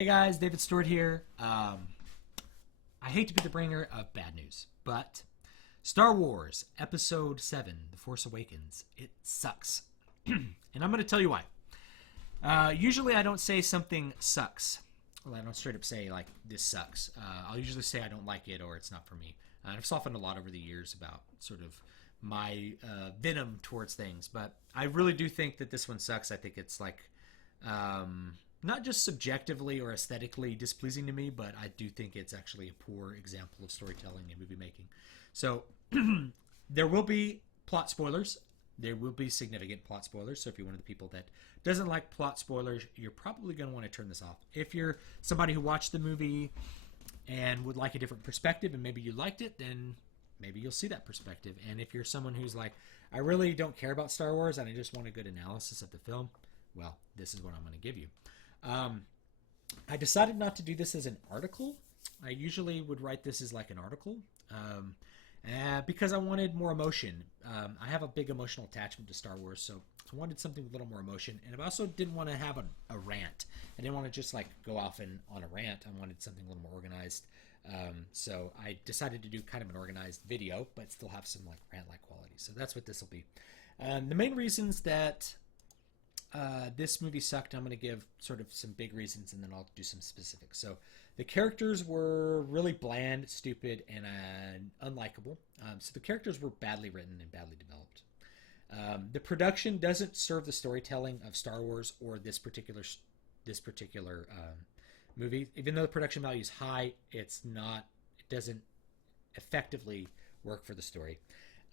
Hey guys, David Stewart here. I hate to be the bringer of bad news, but Star Wars Episode 7, The Force Awakens, it sucks. And I'm going to tell you why. Usually I don't say something sucks. Well, I don't straight up say, like, this sucks. I'll usually say I don't like it or it's not for me. I've softened a lot over the years about sort of my venom towards things, but I really do think that this one sucks. I think it's like not just subjectively or aesthetically displeasing to me, but I do think it's actually a poor example of storytelling and movie making. So there will be plot spoilers. There will be significant plot spoilers. So if you're one of the people that doesn't like plot spoilers, you're probably going to want to turn this off. If you're somebody who watched the movie and would like a different perspective and maybe you liked it, then maybe you'll see that perspective. And if you're someone who's like, I really don't care about Star Wars and I just want a good analysis of the film, well, this is what I'm going to give you. I decided not to do this as an article. I usually would write this as like an article because I wanted more emotion. I have a big emotional attachment to Star Wars, so I wanted something with a little more emotion. And I also didn't want to have a rant. I didn't want to just like go off on a rant. I wanted something a little more organized. So I decided to do kind of an organized video, but still have some like rant-like quality. So that's what this will be. The main reasons that this movie sucked, I'm going to give sort of some big reasons and then I'll do some specifics. So the characters were really bland, stupid, and unlikable. So the characters were badly written and badly developed. The production doesn't serve the storytelling of Star Wars or this particular movie. Even though the production value is high, it doesn't effectively work for the story.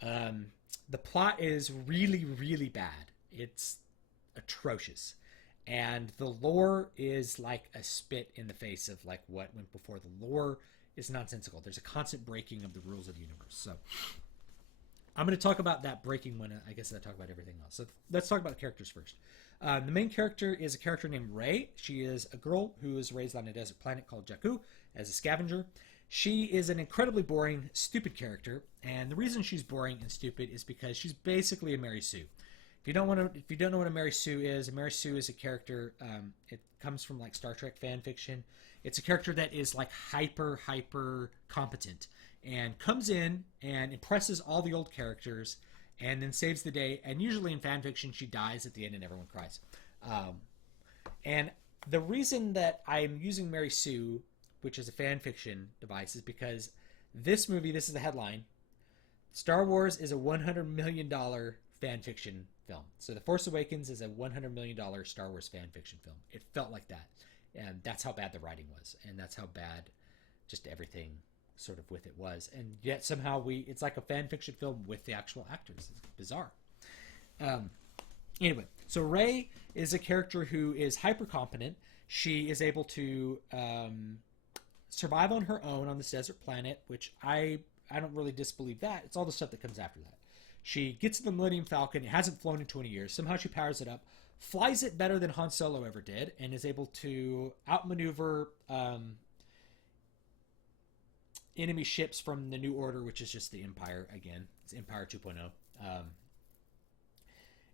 The plot is really, really bad. It's atrocious, and the lore is like a spit in the face of like what went before. The lore is nonsensical. There's a constant breaking of the rules of the universe. So I'm going to talk about that breaking when I guess I talk about everything else. So let's talk about the characters first. The main character is a character named Rey. She is a girl who is raised on a desert planet called Jakku as a scavenger. She is an incredibly boring, stupid character, and the reason she's boring and stupid is because she's basically a Mary Sue. If you don't know what a Mary Sue is a character. It comes from like Star Trek fan fiction. It's a character that is like hyper competent and comes in and impresses all the old characters and then saves the day. And usually in fan fiction, she dies at the end and everyone cries. And the reason that I'm using Mary Sue, which is a fan fiction device, is because this movie, this is the headline, Star Wars is a $100 million fan fiction film. So The Force Awakens is a $100 million Star Wars fan fiction film. It felt like that. And that's how bad the writing was. And that's how bad just everything sort of with it was. And yet somehow it's like a fan fiction film with the actual actors. It's bizarre. Anyway, so Rey is a character who is hyper competent. She is able to survive on her own on this desert planet, which I don't really disbelieve that. It's all the stuff that comes after that. She gets the Millennium Falcon. It hasn't flown in 20 years. Somehow she powers it up, flies it better than Han Solo ever did, and is able to outmaneuver enemy ships from the New Order, which is just the Empire again. It's Empire 2.0.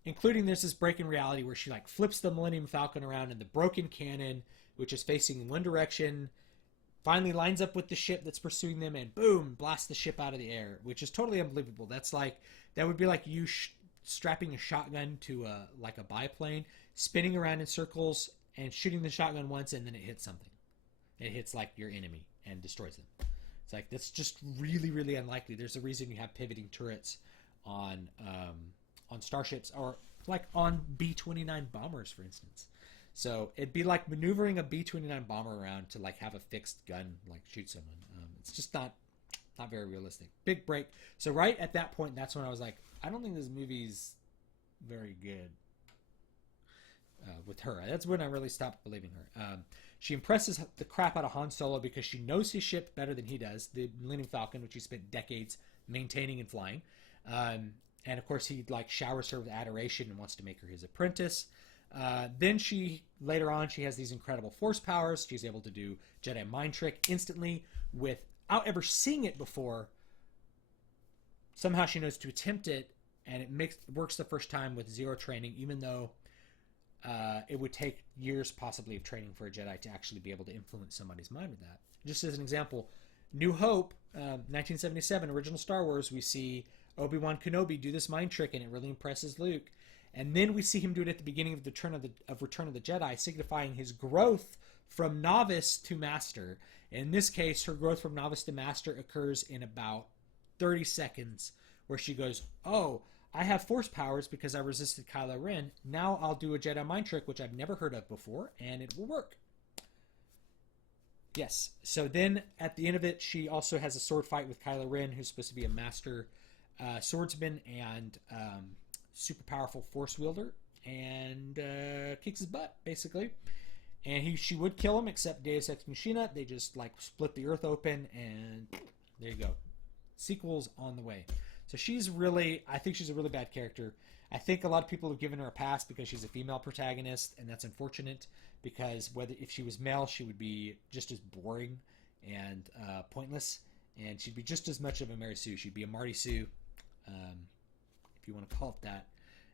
Including there's this break in reality where she like flips the Millennium Falcon around and the broken cannon, which is facing in one direction, finally lines up with the ship that's pursuing them and boom, blasts the ship out of the air, which is totally unbelievable. That would be like you strapping a shotgun to a biplane, spinning around in circles and shooting the shotgun once, and then it hits something. It hits like your enemy and destroys them. It's like, that's just really, really unlikely. There's a reason you have pivoting turrets on starships or like on B-29 bombers, for instance. So it'd be like maneuvering a B-29 bomber around to like have a fixed gun like shoot someone. It's just not very realistic. Big break. So right at that point, that's when I was like, I don't think this movie's very good with her. That's when I really stopped believing her. She impresses the crap out of Han Solo because she knows his ship better than he does, the Millennium Falcon, which he spent decades maintaining and flying. And of course, he like showers her with adoration and wants to make her his apprentice. Then later on, she has these incredible force powers. She's able to do Jedi mind trick instantly without ever seeing it before. Somehow she knows to attempt it, and it works the first time with zero training, even though it would take years possibly of training for a Jedi to actually be able to influence somebody's mind with that. Just as an example, New Hope, 1977, original Star Wars, we see Obi-Wan Kenobi do this mind trick, and it really impresses Luke. And then we see him do it at the beginning of Return of the Jedi, signifying his growth from novice to master. In this case, her growth from novice to master occurs in about 30 seconds, where she goes, oh, I have force powers because I resisted Kylo Ren. Now I'll do a Jedi mind trick, which I've never heard of before, and it will work. Yes. So then at the end of it, she also has a sword fight with Kylo Ren, who's supposed to be a master swordsman and super powerful force wielder, and kicks his butt, basically. And she would kill him, except Deus Ex Machina. They just like split the earth open, and there you go. Sequels on the way. So I think she's a really bad character. I think a lot of people have given her a pass because she's a female protagonist, and that's unfortunate because if she was male, she would be just as boring and pointless, and she'd be just as much of a Mary Sue. She'd be a Marty Sue, if you want to call it that,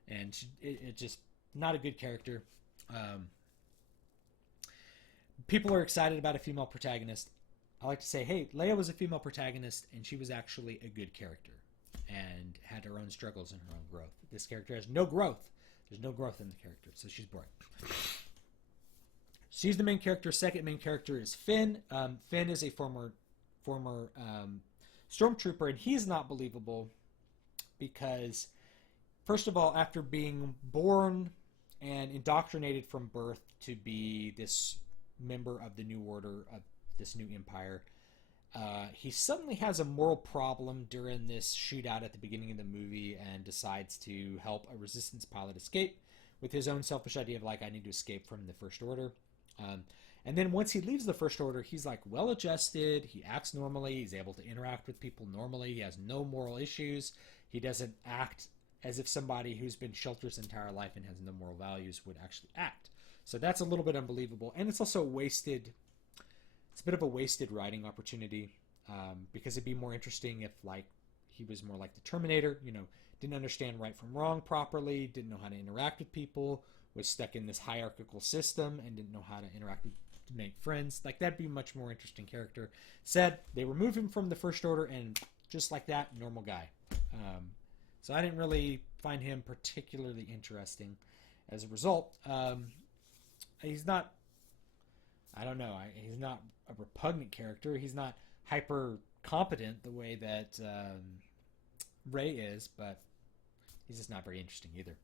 and it just not a good character. People are excited about a female protagonist. I like to say, hey, Leia was a female protagonist, and she was actually a good character and had her own struggles and her own growth. This character has no growth. There's no growth in the character, so she's boring. She's the main character. Second main character is Finn. Finn is a former stormtrooper, and he's not believable because, first of all, after being born and indoctrinated from birth to be this member of the New Order, of this new empire, he suddenly has a moral problem during this shootout at the beginning of the movie and decides to help a resistance pilot escape with his own selfish idea of like, I need to escape from the First Order. And then once he leaves the First Order, he's like well adjusted, he acts normally, he's able to interact with people normally, he has no moral issues, he doesn't act as if somebody who's been sheltered his entire life and has no moral values would actually act. So that's a little bit unbelievable, and it's also wasted. It's a bit of a wasted writing opportunity, because it'd be more interesting if like he was more like the Terminator, didn't understand right from wrong properly, didn't know how to interact with people, was stuck in this hierarchical system and didn't know how to interact to make friends. Like that'd be a much more interesting character. Said they remove him from the First Order, and just like that, normal guy. So I didn't really find him particularly interesting. As a result, he's not. I don't know. He's not a repugnant character. He's not hyper competent the way that Rey is, but he's just not very interesting either.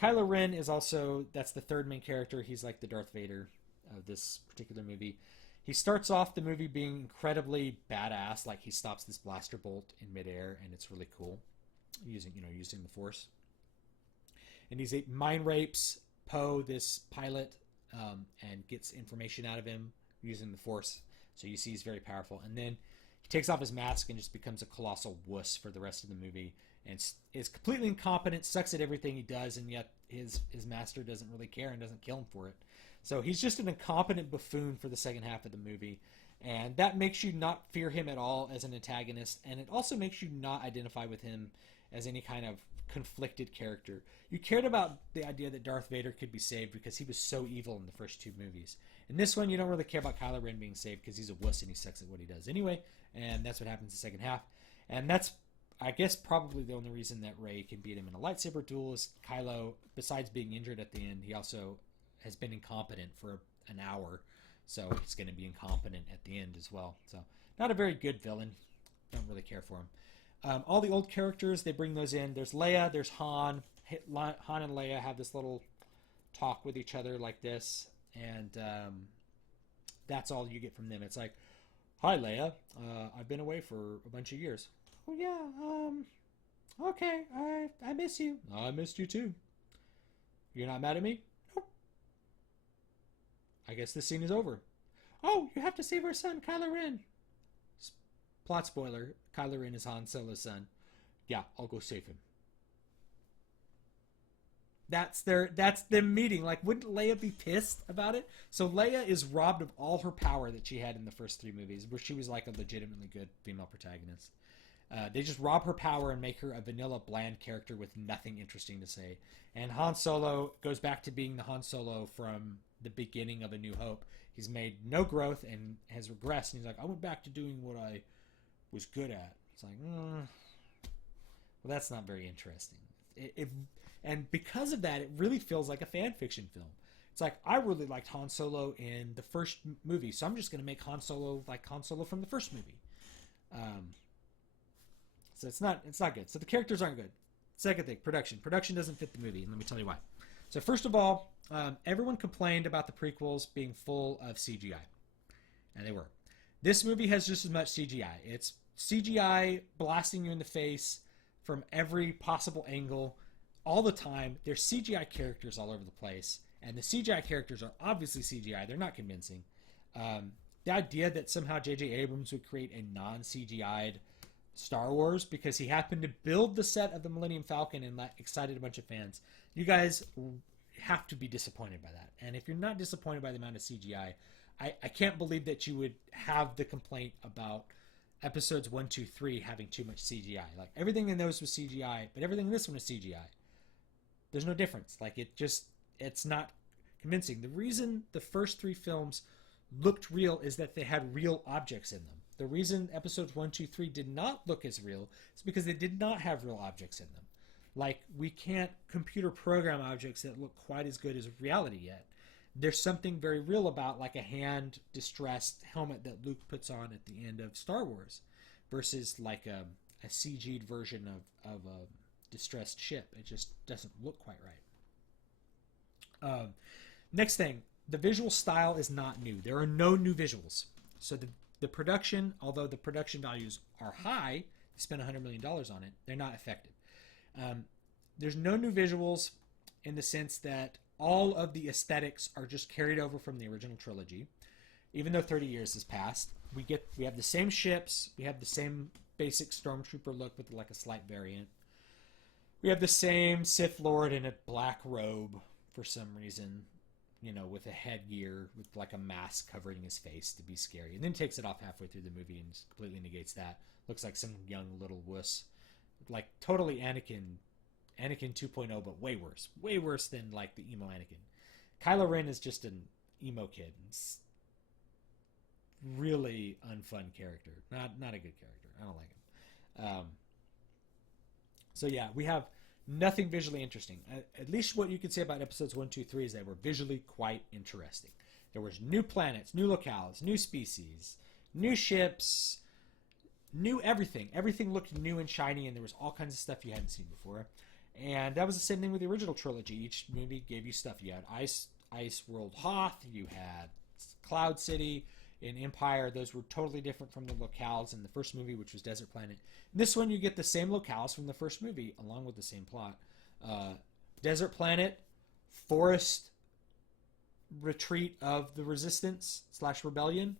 Kylo Ren is also, that's the third main character. He's like the Darth Vader of this particular movie. He starts off the movie being incredibly badass, like he stops this blaster bolt in midair, and it's really cool, using the Force. And he mind rapes Poe, this pilot, and gets information out of him using the Force. So you see he's very powerful. And then he takes off his mask and just becomes a colossal wuss for the rest of the movie, and is completely incompetent, sucks at everything he does, and yet his master doesn't really care and doesn't kill him for it. So he's just an incompetent buffoon for the second half of the movie, and that makes you not fear him at all as an antagonist, and it also makes you not identify with him as any kind of conflicted character. You cared about the idea that Darth Vader could be saved because he was so evil in the first two movies. In this one, you don't really care about Kylo Ren being saved because he's a wuss and he sucks at what he does anyway, and that's what happens in the second half. And that's, I guess, probably the only reason that Rey can beat him in a lightsaber duel is Kylo, besides being injured at the end, he also has been incompetent for an hour, so he's going to be incompetent at the end as well. So not a very good villain. Don't really care for him. All the old characters, they bring those in. There's Leia, there's Han. Han and Leia have this little talk with each other like this, and that's all you get from them. It's like, hi Leia, I've been away for a bunch of years. Oh yeah, okay, I miss you. I missed you too. You're not mad at me? Nope. I guess this scene is over. Oh, you have to save our son, Kylo Ren. Plot spoiler, Kylo Ren is Han Solo's son. Yeah, I'll go save him. That's them meeting. Like, wouldn't Leia be pissed about it? So Leia is robbed of all her power that she had in the first three movies, where she was like a legitimately good female protagonist. They just rob her power and make her a vanilla, bland character with nothing interesting to say. And Han Solo goes back to being the Han Solo from the beginning of A New Hope. He's made no growth and has regressed. And he's like, I went back to doing what I was good at. It's like, well, that's not very interesting. And because of that, it really feels like a fan fiction film. It's like, I really liked Han Solo in the first movie, so I'm just going to make Han Solo like Han Solo from the first movie. So it's not good. So the characters aren't good. Second thing, production. Production doesn't fit the movie, and let me tell you why. So first of all, everyone complained about the prequels being full of CGI, and they were. This movie has just as much CGI. It's CGI blasting you in the face from every possible angle all the time. There's CGI characters all over the place, and the CGI characters are obviously CGI. They're not convincing. The idea that somehow J.J. Abrams would create a non-CGI'd Star Wars because he happened to build the set of the Millennium Falcon and excited a bunch of fans. You guys have to be disappointed by that. And if you're not disappointed by the amount of CGI, I can't believe that you would have the complaint about episodes 1, 2, 3 having too much CGI. Like, everything in those was CGI, but everything in this one is CGI. There's no difference. Like, it's not convincing. The reason the first 3 films looked real is that they had real objects in them. The reason episodes 1, 2, 3 did not look as real is because they did not have real objects in them. Like, we can't computer program objects that look quite as good as reality yet. There's something very real about, like, a hand-distressed helmet that Luke puts on at the end of Star Wars versus, like, a CG'd version of a distressed ship. It just doesn't look quite right. Next thing, the visual style is not new. There are no new visuals. So the production, although the production values are high, they spent $100 million on it, they're not effective. There's no new visuals in the sense that all of the aesthetics are just carried over from the original trilogy. Even though 30 years has passed, we have the same ships, we have the same basic stormtrooper look with like a slight variant. We have the same Sith Lord in a black robe for some reason, with a headgear with like a mask covering his face to be scary, and then takes it off halfway through the movie and just completely negates that. Looks like some young little wuss, like totally Anakin 2.0, but way worse than like the emo Anakin. Kylo Ren is just an emo kid. It's really unfun character, not a good character. I don't like him. So yeah, we have nothing visually interesting. At least what you could say about episodes 1, 2, 3 is they were visually quite interesting. There was new planets, new locales, new species, new ships, new everything. Everything looked new and shiny, and there was all kinds of stuff you hadn't seen before. And that was the same thing with the original trilogy. Each movie gave you stuff. You had Ice World Hoth, you had Cloud City. In Empire, those were totally different from the locales in the first movie, which was Desert Planet. In this one, you get the same locales from the first movie, along with the same plot. Desert Planet, Forest Retreat of the Resistance / Rebellion,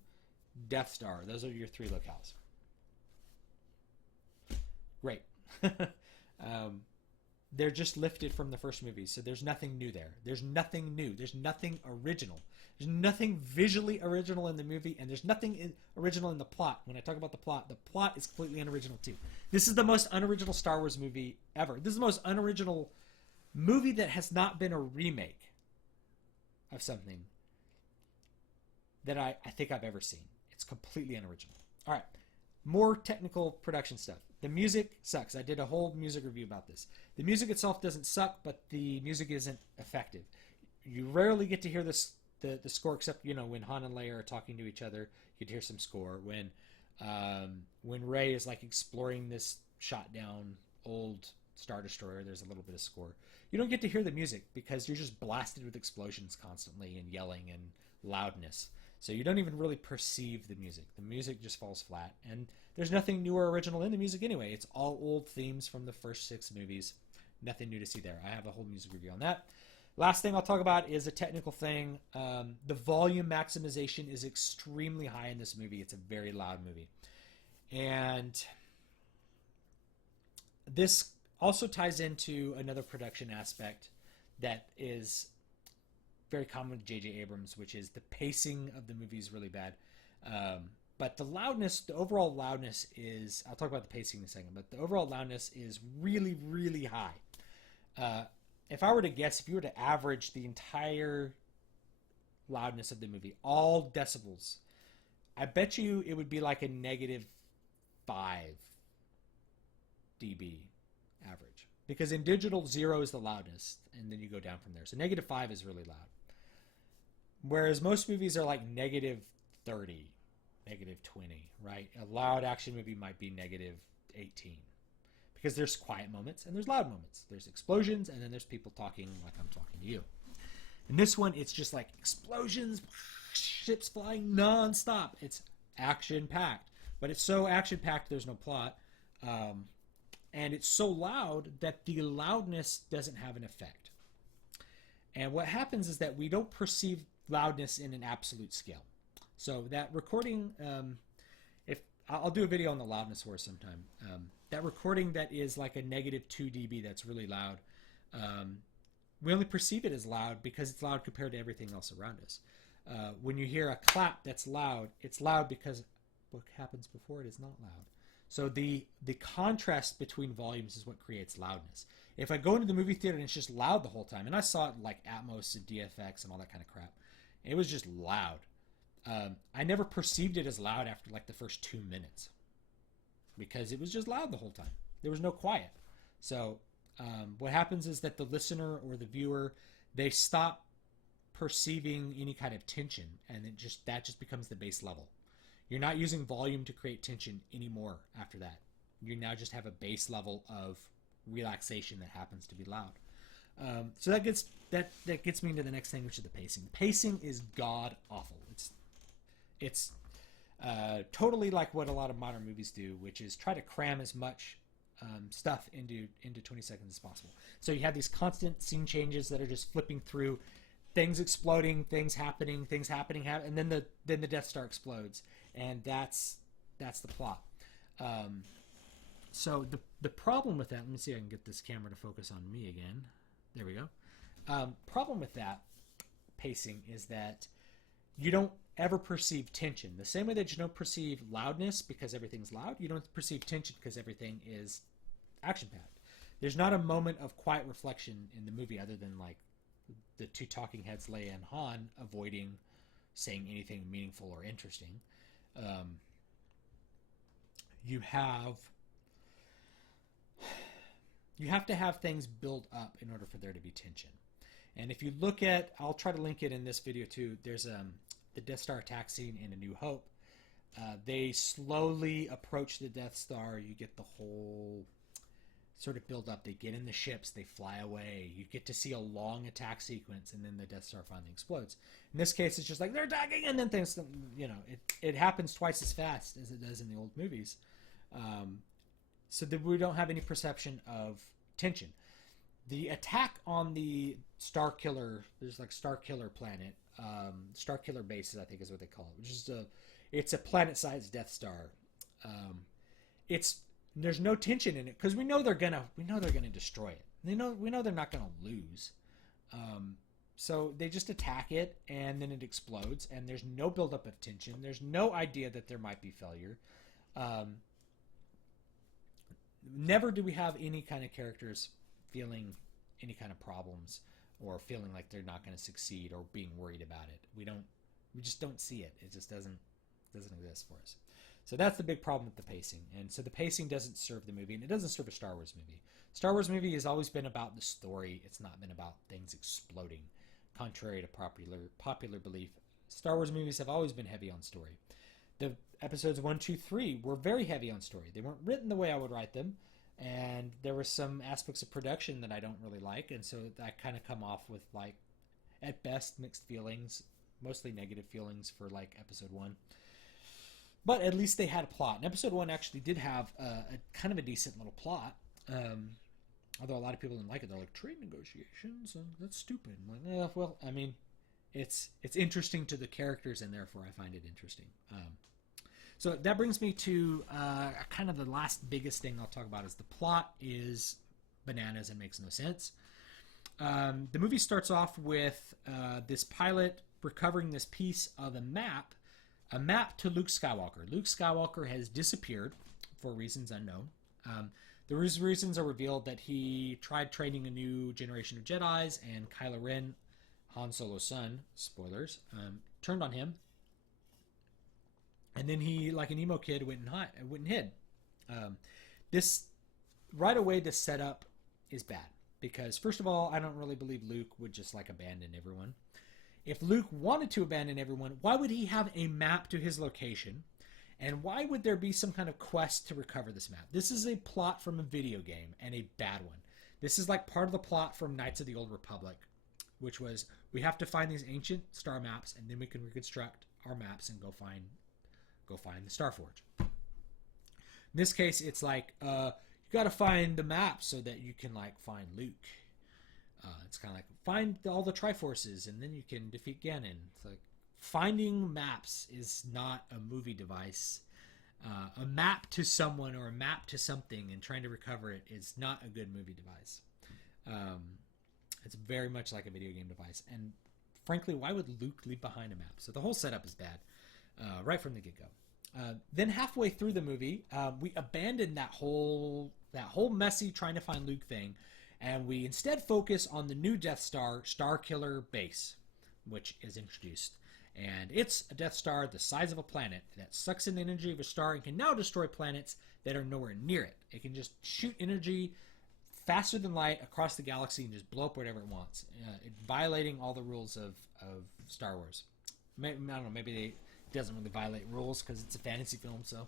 Death Star. Those are your 3 locales. Great. They're just lifted from the first movie, so there's nothing new there. There's nothing new. There's nothing original. There's nothing visually original in the movie, and there's nothing original in the plot. When I talk about the plot is completely unoriginal too. This is the most unoriginal Star Wars movie ever. This is the most unoriginal movie that has not been a remake of something that I think I've ever seen. It's completely unoriginal. All right, more technical production stuff. The music sucks. I did a whole music review about this. The music itself doesn't suck, but the music isn't effective. You rarely get to hear the score, except when Han and Leia are talking to each other, you get to hear some score. When Rey is like exploring this shot down old Star Destroyer, there's a little bit of score. You don't get to hear the music because you're just blasted with explosions constantly and yelling and loudness. So you don't even really perceive the music. The music just falls flat, and there's nothing new or original in the music anyway. It's all old themes from the first 6 movies. Nothing new to see there. I have a whole music review on that. Last thing I'll talk about is a technical thing. The volume maximization is extremely high in this movie. It's a very loud movie. And this also ties into another production aspect that is very common with J.J. Abrams, which is the pacing of the movie is really bad. But the loudness, the overall loudness is, I'll talk about the pacing in a second, but the overall loudness is really, really high. If I were to guess, if you were to average the entire loudness of the movie, all decibels, I bet you it would be like a -5 dB average. Because in digital, 0 is the loudest, and then you go down from there. So -5 is really loud. Whereas most movies are like -30, -20, right? A loud action movie might be -18. Because there's quiet moments and there's loud moments. There's explosions, and then there's people talking like I'm talking to you. In this one, it's just like explosions, ships flying non-stop. It's action-packed. But it's so action-packed there's no plot. And it's so loud that the loudness doesn't have an effect. And what happens is that we don't perceive loudness in an absolute scale. So that recording, if I'll do a video on the loudness horse sometime. That recording that is like a -2 dB that's really loud, we only perceive it as loud because it's loud compared to everything else around us. When you hear a clap that's loud, it's loud because what happens before it is not loud. So the contrast between volumes is what creates loudness. If I go into the movie theater and it's just loud the whole time, and I saw it in like Atmos and DFX and all that kind of crap, it was just loud. I never perceived it as loud after like the first 2 minutes because it was just loud the whole time. There was no quiet. So what happens is that the listener or the viewer, they stop perceiving any kind of tension, and that just becomes the base level. You're not using volume to create tension anymore after that. You now just have a base level of relaxation that happens to be loud. So that gets me into the next thing, which is the pacing. The pacing is god awful. It's totally like what a lot of modern movies do, which is try to cram as much stuff into 20 seconds as possible. So you have these constant scene changes that are just flipping through, things exploding, things happening, and then the Death Star explodes, and that's the plot. So the problem with that, let me see if I can get this camera to focus on me again. There we go. Problem with that pacing is that you don't ever perceive tension. The same way that you don't perceive loudness because everything's loud, you don't perceive tension because everything is action-packed. There's not a moment of quiet reflection in the movie other than like the two talking heads, Leia and Han, avoiding saying anything meaningful or interesting. You have to have things build up in order for there to be tension. And if you look at, I'll try to link it in this video too, there's the Death Star attack scene in A New Hope. They slowly approach the Death Star. You get the whole sort of build up. They get in the ships, they fly away. You get to see a long attack sequence, and then the Death Star finally explodes. In this case, it's just like they're attacking, and then things, it happens twice as fast as it does in the old movies. So that we don't have any perception of tension. The attack on the Star Killer, there's like Star Killer planet, Star Killer bases, I think is what they call it, which is it's a planet-sized Death Star. There's no tension in it because we know they're gonna destroy it. We know they're not gonna lose. So they just attack it, and then it explodes, and there's no buildup of tension. There's no idea that there might be failure. Never do we have any kind of characters feeling any kind of problems or feeling like they're not going to succeed or being worried about it. We just don't see it. It just doesn't exist for us. So that's the big problem with the pacing. And so the pacing doesn't serve the movie, and it doesn't serve a Star Wars movie. Star Wars movie has always been about the story. It's not been about things exploding. Contrary to popular belief, Star Wars movies have always been heavy on story. The episodes 1, 2, 3 were very heavy on story. They weren't written the way I would write them, and there were some aspects of production that I don't really like, and so I kind of come off with, like, at best, mixed feelings, mostly negative feelings for, like, episode 1. But at least they had a plot. And episode 1 actually did have a kind of a decent little plot, although a lot of people didn't like it. They're like, trade negotiations? That's stupid. I'm like, well, I mean, it's interesting to the characters, and therefore I find it interesting. So that brings me to kind of the last biggest thing I'll talk about is the plot is bananas and makes no sense. The movie starts off with this pilot recovering this piece of a map a map to Luke Skywalker. Luke Skywalker has disappeared for reasons unknown. The reasons are revealed that he tried training a new generation of Jedis, and Kylo Ren, Han Solo's son, spoilers, turned on him. And then he, like an emo kid, went and hid. This right away, the setup is bad because, first of all, I don't really believe Luke would just like abandon everyone. If Luke wanted to abandon everyone, why would he have a map to his location? And why would there be some kind of quest to recover this map? This is a plot from a video game, and a bad one. This is like part of the plot from Knights of the Old Republic, which was we have to find these ancient star maps, and then we can reconstruct our maps and go find the Star Forge. In this case, it's like you got to find the map so that you can like find Luke. It's kind of like find all the Triforces, and then you can defeat Ganon. It's like finding maps is not a movie device. A map to someone or a map to something and trying to recover it is not a good movie device. It's very much like a video game device. And frankly, why would Luke leave behind a map? So the whole setup is bad right from the get-go. Then halfway through the movie, we abandoned that whole messy trying to find Luke thing, and we instead focus on the new Death Star, Starkiller Base, which is introduced. And it's a Death Star the size of a planet that sucks in the energy of a star and can now destroy planets that are nowhere near it. It can just shoot energy faster than light across the galaxy and just blow up whatever it wants, violating all the rules of Star Wars. I don't know, maybe it doesn't really violate rules because it's a fantasy film, so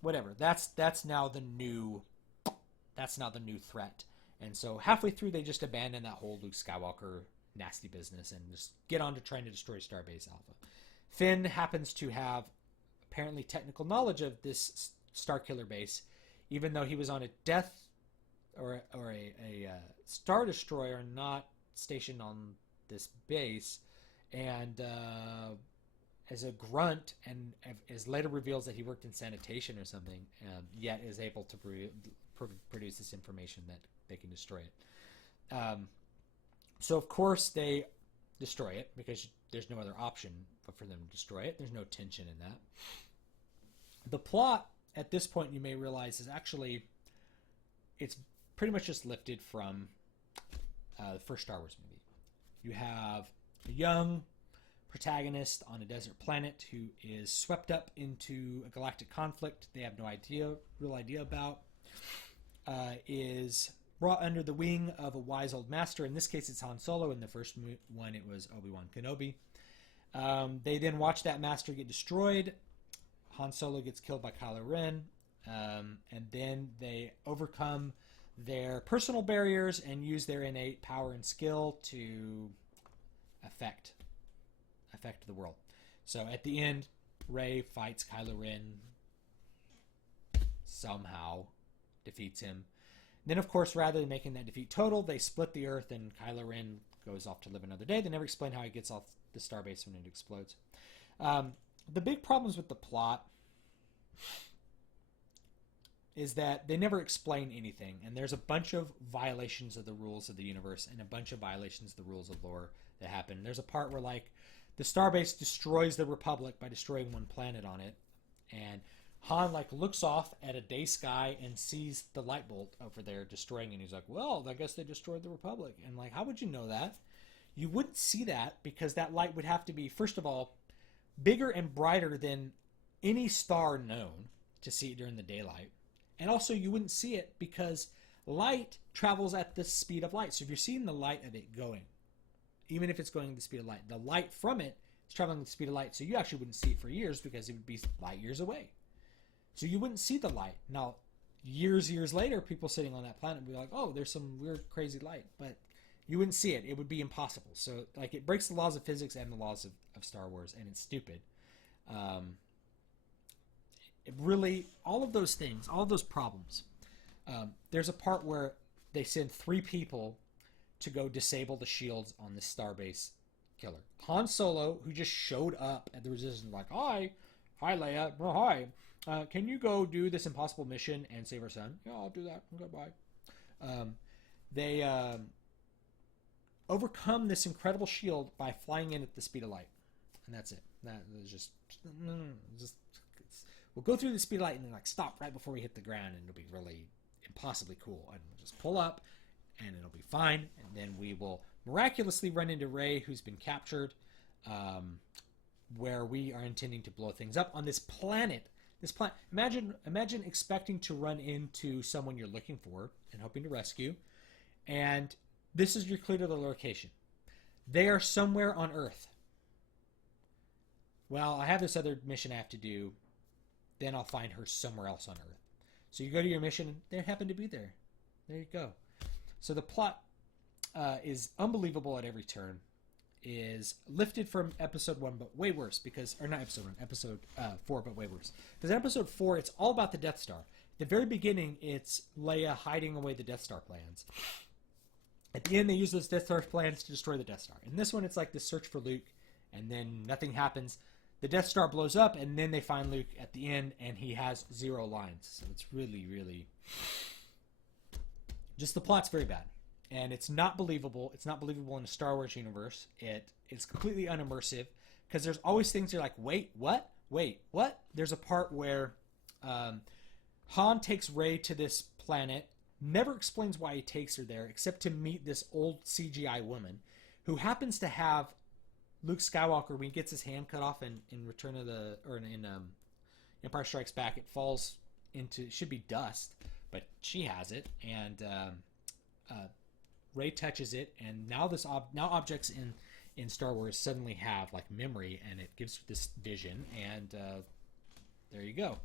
whatever. That's now the new threat. And so halfway through, they just abandon that whole Luke Skywalker nasty business and just get on to trying to destroy Starbase Alpha. Finn happens to have apparently technical knowledge of this Starkiller base, even though he was on a a Star Destroyer not stationed on this base, and as a grunt, and as later reveals that he worked in sanitation or something, yet is able to produce this information that they can destroy it. So of course they destroy it because there's no other option but for them to destroy it. There's no tension in that. The plot at this point, you may realize, is actually it's pretty much just lifted from the first Star Wars movie. You have a young protagonist on a desert planet who is swept up into a galactic conflict they have no real idea about, is brought under the wing of a wise old master. In this case, it's Han Solo. In the first one, it was Obi-Wan Kenobi. They then watch that master get destroyed. Han Solo gets killed by Kylo Ren. And then they overcome their personal barriers and use their innate power and skill to affect the world. So at the end, Rey fights Kylo Ren, somehow defeats him. Then, of course, rather than making that defeat total, they split the Earth, and Kylo Ren goes off to live another day. They never explain how he gets off the starbase when it explodes. The big problems with the plot is that they never explain anything, and there's a bunch of violations of the rules of the universe and a bunch of violations of the rules of lore that happen. There's a part where, like, the starbase destroys the Republic by destroying one planet on it, and Han looks off at a day sky and sees the light bolt over there destroying it. And he's like, well, I guess they destroyed the Republic. And how would you know that? You wouldn't see that because that light would have to be, first of all, bigger and brighter than any star known to see it during the daylight. And also you wouldn't see it because light travels at the speed of light. So if you're seeing the light of it going, even if it's going at the speed of light, the light from it is traveling at the speed of light. So you actually wouldn't see it for years because it would be light years away. So you wouldn't see the light. Now, years later, people sitting on that planet would be like, oh, there's some weird, crazy light. But you wouldn't see it. It would be impossible. So, it breaks the laws of physics and the laws of Star Wars, and it's stupid. It really, all of those things, all of those problems. There's a part where they send 3 people to go disable the shields on the starbase killer. Han Solo, who just showed up at the Resistance, hi Leia, oh, hi. Can you go do this impossible mission and save our son? Yeah, I'll do that. Goodbye. They overcome this incredible shield by flying in at the speed of light. And that's it. That was just we'll go through the speed light and then like stop right before we hit the ground, and it'll be really impossibly cool. And we'll just pull up, and it'll be fine. And then we will miraculously run into Rey, who's been captured, where we are intending to blow things up on this planet. This planet. Imagine expecting to run into someone you're looking for and hoping to rescue, and this is your clue to the location. They are somewhere on Earth. Well, I have this other mission I have to do. Then I'll find her somewhere else on Earth. So you go to your mission, they happen to be there. There you go. So the plot is unbelievable at every turn. Is lifted from episode 1, but way worse because, or not episode 1, episode 4, but way worse. Because in episode 4, it's all about the Death Star. At the very beginning, it's Leia hiding away the Death Star plans. At the end, they use those Death Star plans to destroy the Death Star. In this one, it's like the search for Luke, and then nothing happens. The Death Star blows up, and then they find Luke at the end, and he has 0 lines. So it's really, really... just the plot's very bad. And it's not believable. It's not believable in the Star Wars universe. It's completely unimmersive because there's always things you're like, wait, what? Wait, what? There's a part where Han takes Rey to this planet, never explains why he takes her there except to meet this old CGI woman who happens to have Luke Skywalker. When he gets his hand cut off in Return of the, or in Empire Strikes Back, it falls into, it should be dust, but she has it, and Rey touches it, and now objects in Star Wars suddenly have like memory, and it gives this vision, and there you go.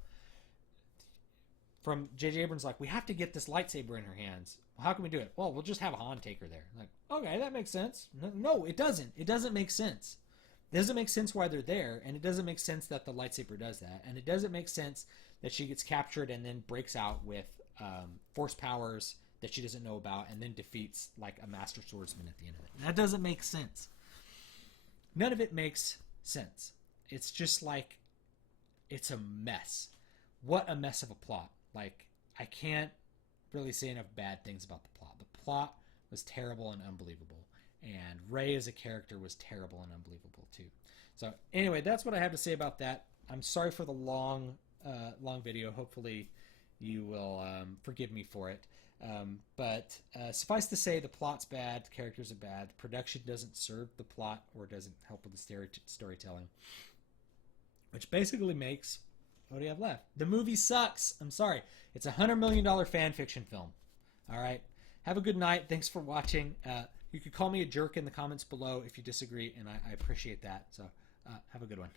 From J.J. Abrams, like, we have to get this lightsaber in her hands. Well, how can we do it? Well, we'll just have Han take her there. Like, okay, that makes sense. No, it doesn't. It doesn't make sense. It doesn't make sense why they're there, and it doesn't make sense that the lightsaber does that, and it doesn't make sense that she gets captured and then breaks out with force powers that she doesn't know about, and then defeats like a master swordsman at the end of it. That doesn't make sense. None of it makes sense. It's just like, it's a mess. What a mess of a plot. Like, I can't really say enough bad things about the plot. The plot was terrible and unbelievable, and Rey as a character was terrible and unbelievable too. So anyway, that's what I have to say about that. I'm sorry for the long video. Hopefully you will forgive me for it. But suffice to say, the plot's bad, the characters are bad, production doesn't serve the plot or doesn't help with the storytelling, which basically makes, what do you have left? The movie sucks. I'm sorry. It's a $100 million fan fiction film. All right. Have a good night. Thanks for watching. You could call me a jerk in the comments below if you disagree, and I appreciate that. So have a good one.